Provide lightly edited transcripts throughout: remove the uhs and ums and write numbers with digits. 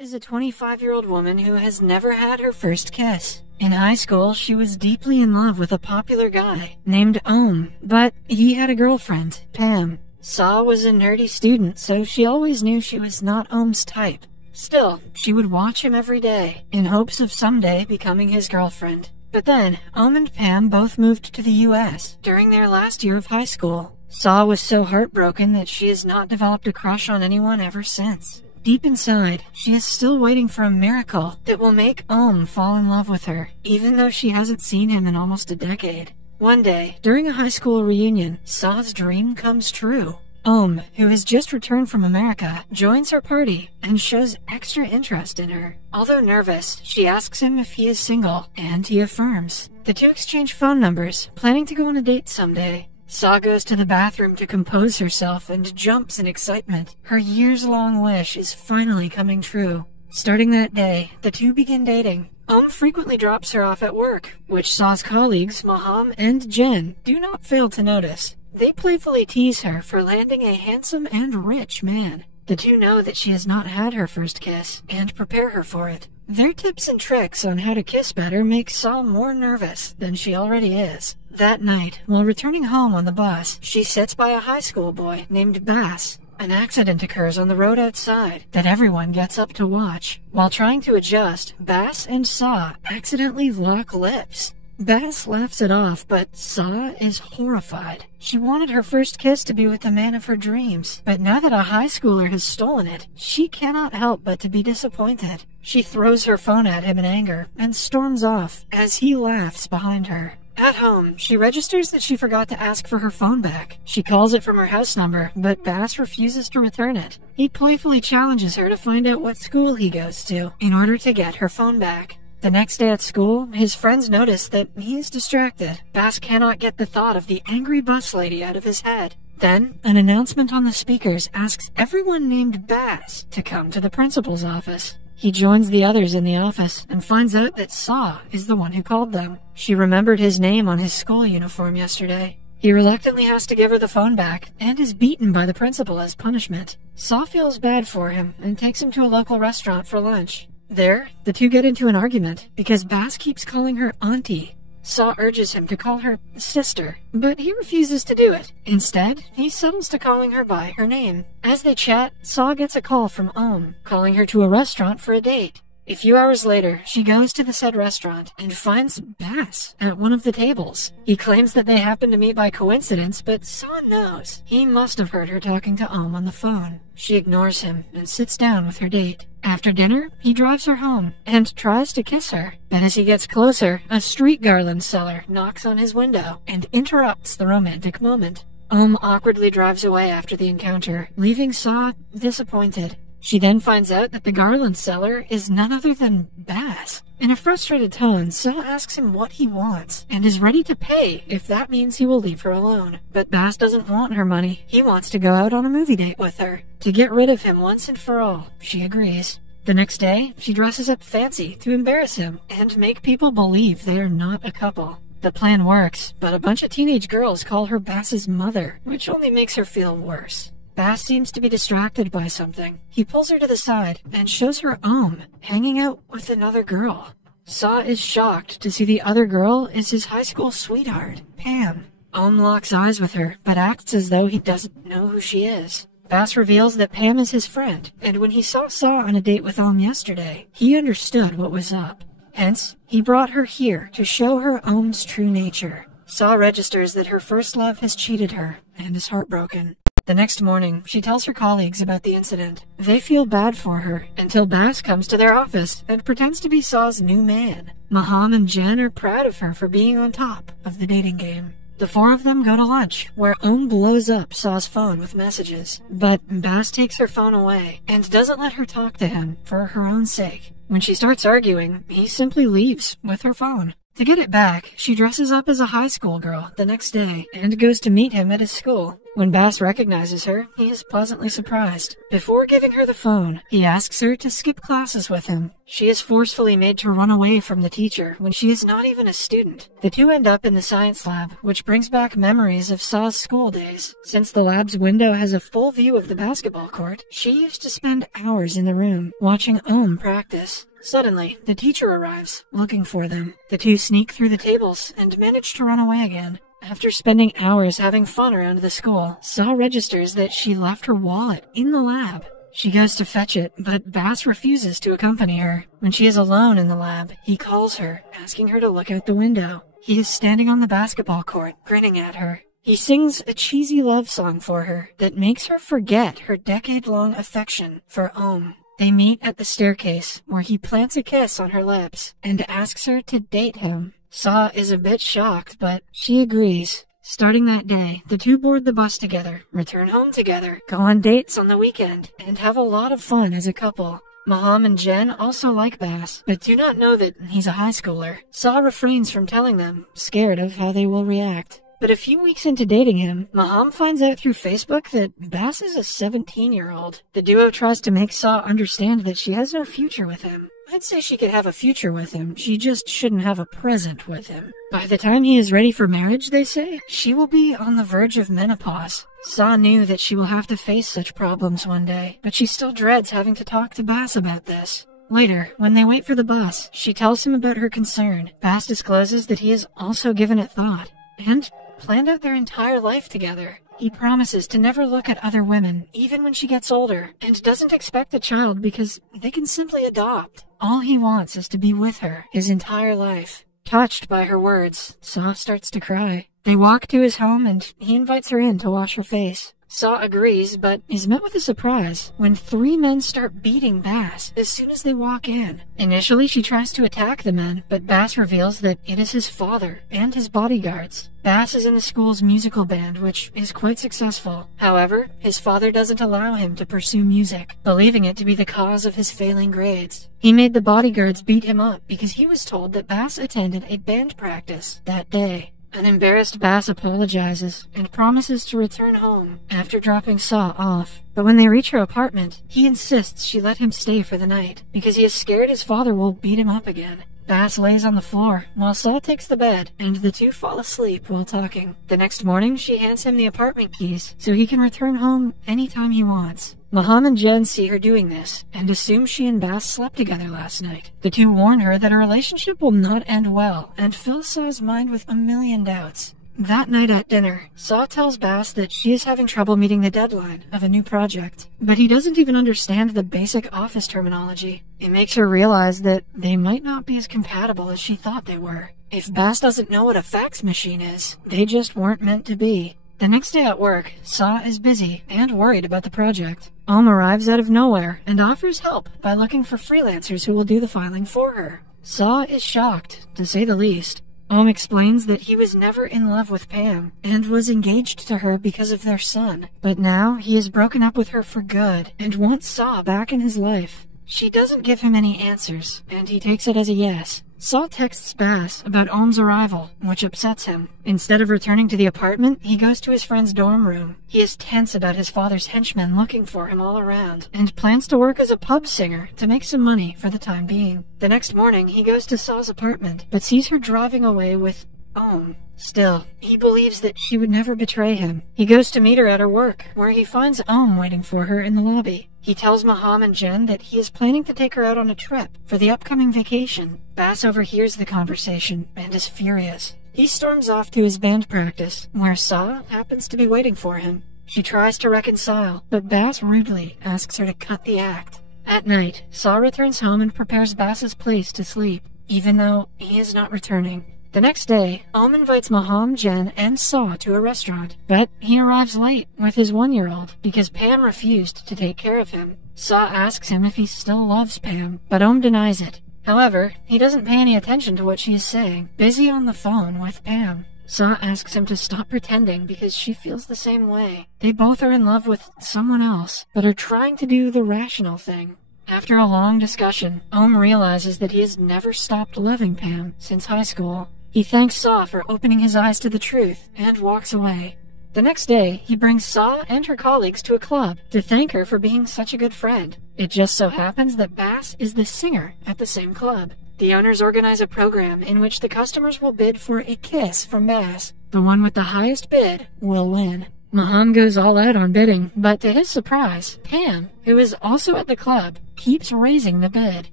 is a 25-year-old woman who has never had her first kiss. In high school, she was deeply in love with a popular guy named Ohm, but he had a girlfriend, Pam. Saw was a nerdy student, so she always knew she was not Ohm's type. Still, she would watch him every day, in hopes of someday becoming his girlfriend. But then, Ohm and Pam both moved to the U.S. during their last year of high school. Saw was so heartbroken that she has not developed a crush on anyone ever since. Deep inside, she is still waiting for a miracle that will make Ohm fall in love with her, even though she hasn't seen him in almost a decade. One day, during a high school reunion, Saw's dream comes true. Ohm, who has just returned from America, joins her party and shows extra interest in her. Although nervous, she asks him if he is single, and he affirms. The two exchange phone numbers, planning to go on a date someday. Saw goes to the bathroom to compose herself and jumps in excitement. Her years-long wish is finally coming true. Starting that day, the two begin dating. Ohm frequently drops her off at work, which Saw's colleagues, Maham and Jen, do not fail to notice. They playfully tease her for landing a handsome and rich man. The two know that she has not had her first kiss, and prepare her for it. Their tips and tricks on how to kiss better make Saw more nervous than she already is. That night, while returning home on the bus, she sits by a high school boy named Bass. An accident occurs on the road outside that everyone gets up to watch. While trying to adjust, Bass and Saw accidentally lock lips. Bass laughs it off, but Saw is horrified. She wanted her first kiss to be with the man of her dreams, but now that a high schooler has stolen it, she cannot help but to be disappointed. She throws her phone at him in anger and storms off as he laughs behind her. At home, she registers that she forgot to ask for her phone back. She calls it from her house number, but Bass refuses to return it. He playfully challenges her to find out what school he goes to in order to get her phone back. The next day at school, his friends notice that he is distracted. Bass cannot get the thought of the angry bus lady out of his head. Then, an announcement on the speakers asks everyone named Bass to come to the principal's office. He joins the others in the office and finds out that Saw is the one who called them. She remembered his name on his school uniform yesterday. He reluctantly has to give her the phone back and is beaten by the principal as punishment. Saw feels bad for him and takes him to a local restaurant for lunch. There, the two get into an argument because Bass keeps calling her auntie. Saw urges him to call her sister, but he refuses to do it. Instead, he settles to calling her by her name. As they chat, Saw gets a call from Ohm, calling her to a restaurant for a date. A few hours later, she goes to the said restaurant and finds Bass at one of the tables. He claims that they happened to meet by coincidence, but Saw knows he must have heard her talking to Ohm on the phone. She ignores him and sits down with her date. After dinner, he drives her home and tries to kiss her. But as he gets closer, a street garland seller knocks on his window and interrupts the romantic moment. Ohm awkwardly drives away after the encounter, leaving Saw disappointed. She then finds out that the garland seller is none other than Bass. In a frustrated tone, Saw asks him what he wants, and is ready to pay if that means he will leave her alone. But Bass doesn't want her money. He wants to go out on a movie date with her. To get rid of him once and for all, she agrees. The next day, she dresses up fancy to embarrass him and make people believe they are not a couple. The plan works, but a bunch of teenage girls call her Bass's mother, which only makes her feel worse. Bass seems to be distracted by something. He pulls her to the side and shows her Ohm hanging out with another girl. Saw is shocked to see the other girl is his high school sweetheart, Pam. Ohm locks eyes with her, but acts as though he doesn't know who she is. Bass reveals that Pam is his friend, and when he saw on a date with Ohm yesterday, he understood what was up. Hence, he brought her here to show her Ohm's true nature. Saw registers that her first love has cheated her and is heartbroken. The next morning, she tells her colleagues about the incident. They feel bad for her until Bass comes to their office and pretends to be Saw's new man. Maham and Jen are proud of her for being on top of the dating game. The four of them go to lunch, where Ohm blows up Saw's phone with messages. But Bass takes her phone away and doesn't let her talk to him for her own sake. When she starts arguing, he simply leaves with her phone. To get it back, she dresses up as a high school girl the next day and goes to meet him at his school. When Bass recognizes her, he is pleasantly surprised. Before giving her the phone, he asks her to skip classes with him. She is forcefully made to run away from the teacher when she is not even a student. The two end up in the science lab, which brings back memories of Saw's school days. Since the lab's window has a full view of the basketball court, she used to spend hours in the room watching Ohm practice. Suddenly, the teacher arrives, looking for them. The two sneak through the tables and manage to run away again. After spending hours having fun around the school, Saw registers that she left her wallet in the lab. She goes to fetch it, but Bass refuses to accompany her. When she is alone in the lab, he calls her, asking her to look out the window. He is standing on the basketball court, grinning at her. He sings a cheesy love song for her that makes her forget her decade-long affection for Ohm. They meet at the staircase, where he plants a kiss on her lips and asks her to date him. Saw is a bit shocked, but she agrees. Starting that day, the two board the bus together, return home together, go on dates on the weekend, and have a lot of fun as a couple. Maham and Jen also like Bass, but do not know that he's a high schooler. Saw refrains from telling them, scared of how they will react. But a few weeks into dating him, Maham finds out through Facebook that Bass is a 17-year-old. The duo tries to make Saw understand that she has no future with him. I'd say she could have a future with him, she just shouldn't have a present with him. By the time he is ready for marriage, they say, she will be on the verge of menopause. Saw knew that she will have to face such problems one day, but she still dreads having to talk to Bass about this. Later, when they wait for the bus, she tells him about her concern. Bass discloses that he has also given it thought, and planned out their entire life together. He promises to never look at other women, even when she gets older, and doesn't expect a child because they can simply adopt. All he wants is to be with her his entire life. Touched by her words, Saw starts to cry. They walk to his home and he invites her in to wash her face. Saw agrees, but is met with a surprise when 3 men start beating Bass as soon as they walk in. Initially, she tries to attack the men, but Bass reveals that it is his father and his bodyguards. Bass is in the school's musical band, which is quite successful. However, his father doesn't allow him to pursue music, believing it to be the cause of his failing grades. He made the bodyguards beat him up because he was told that Bass attended a band practice that day. An embarrassed Bass apologizes and promises to return home after dropping Saw off. But when they reach her apartment, he insists she let him stay for the night because he is scared his father will beat him up again. Bass lays on the floor while Saw takes the bed, and the two fall asleep while talking. The next morning, she hands him the apartment keys so he can return home anytime he wants. Maham and Jen see her doing this and assume she and Bass slept together last night. The two warn her that a relationship will not end well and fill Saw's mind with a million doubts. That night at dinner, Saw tells Bass that she is having trouble meeting the deadline of a new project, but he doesn't even understand the basic office terminology. It makes her realize that they might not be as compatible as she thought they were. If Bass doesn't know what a fax machine is, they just weren't meant to be. The next day at work, Saw is busy and worried about the project. Ohm arrives out of nowhere and offers help by looking for freelancers who will do the filing for her. Saw is shocked, to say the least. Ohm explains that he was never in love with Pam and was engaged to her because of their son. But now he has broken up with her for good and wants Saw back in his life. She doesn't give him any answers, and he takes it as a yes. Saw texts Bass about Ohm's arrival, which upsets him. Instead of returning to the apartment, he goes to his friend's dorm room. He is tense about his father's henchmen looking for him all around, and plans to work as a pub singer to make some money for the time being. The next morning, he goes to Saw's apartment, but sees her driving away with Ohm. Still, he believes that she would never betray him. He goes to meet her at her work, where he finds Ohm waiting for her in the lobby. He tells Maham and Jen that he is planning to take her out on a trip for the upcoming vacation. Bass overhears the conversation and is furious. He storms off to his band practice, where Saw happens to be waiting for him. She tries to reconcile, but Bass rudely asks her to cut the act. At night, Saw returns home and prepares Bass's place to sleep, even though he is not returning. The next day, Ohm invites Maham, Jen, and Saw to a restaurant, but he arrives late with his 1-year-old because Pam refused to take care of him. Saw asks him if he still loves Pam, but Ohm denies it. However, he doesn't pay any attention to what she is saying, busy on the phone with Pam. Saw asks him to stop pretending because she feels the same way. They both are in love with someone else, but are trying to do the rational thing. After a long discussion, Ohm realizes that he has never stopped loving Pam since high school. He thanks Saw for opening his eyes to the truth and walks away. The next day, he brings Saw and her colleagues to a club to thank her for being such a good friend. It just so happens that Bass is the singer at the same club. The owners organize a program in which the customers will bid for a kiss from Bass. The one with the highest bid will win. Maham goes all out on bidding, but to his surprise, Pam, who is also at the club, keeps raising the bid.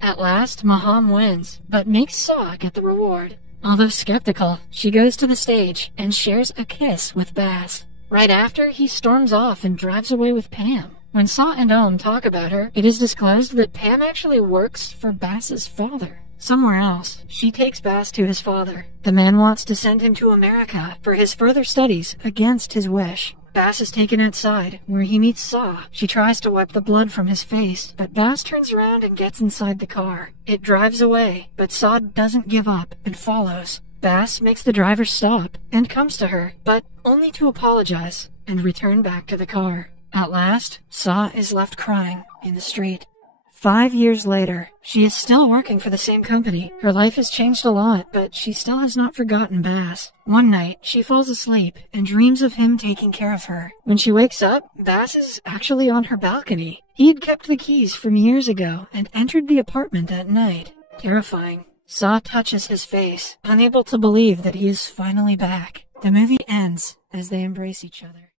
At last, Maham wins, but makes Saw get the reward. Although skeptical, she goes to the stage and shares a kiss with Bass. Right after, he storms off and drives away with Pam. When Saw and Ohm talk about her, it is disclosed that Pam actually works for Bass's father. Somewhere else, she takes Bass to his father. The man wants to send him to America for his further studies against his wish. Bass is taken outside, where he meets Saw. She tries to wipe the blood from his face, but Bass turns around and gets inside the car. It drives away, but Saw doesn't give up and follows. Bass makes the driver stop and comes to her, but only to apologize and return back to the car. At last, Saw is left crying in the street. 5 years later, she is still working for the same company. Her life has changed a lot, but she still has not forgotten Bass. One night, she falls asleep and dreams of him taking care of her. When she wakes up, Bass is actually on her balcony. He had kept the keys from years ago and entered the apartment that night. Terrifying. Saw touches his face, unable to believe that he is finally back. The movie ends as they embrace each other.